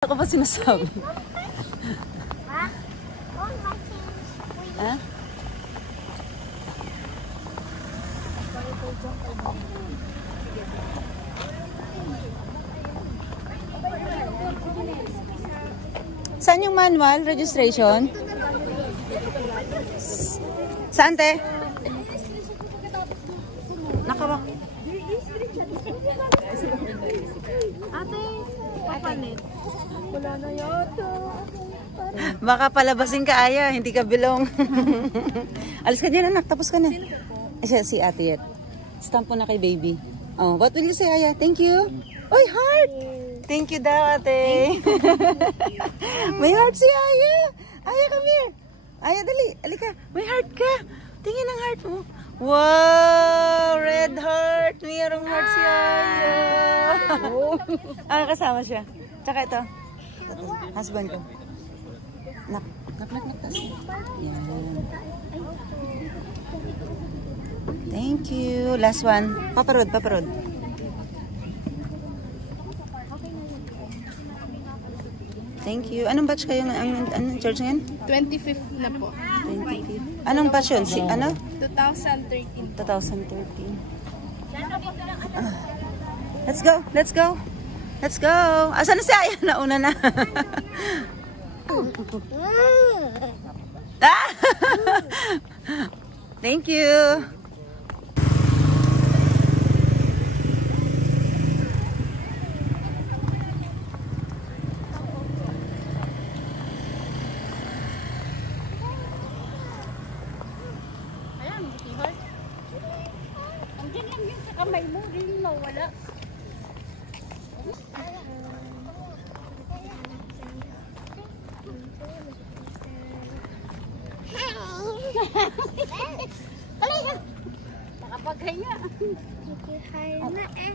Ako ba sinasabi? Ha? Saan yung manual registration? Saan, te? Nakawak. Ate, papalit. Wala na yata. Baka palabasin ka, Aya. Hindi ka bilong. Alis ka dyan, anak. Tapos ka na. Si ate yet. Stamp po na kay baby. Oh, what will you say, Aya? Thank you. Oy, heart! Thank you daw, ate. May heart si Aya. Aya, come here. Aya, dali. Alika. May heart ka. Tingin ang heart mo. Wow! Red heart. Mayroong heart si Aya. Kasama siya. Tsaka ito. Husband ko. Nak. Yan. Thank you. Last one. Paparod. Thank you. Anong batch kayo? Anong church ngayon? 25th na po. 25th. Anong batch yun? Ano? 2013. 2013. Let's go. Asan na si Aya? Nauna na. Thank you. Ayan, heart. Andiyan lang yun sa kamay mo. Hindi mawala. Talaga. Nakapagkaya. Nakapagkaya na eh.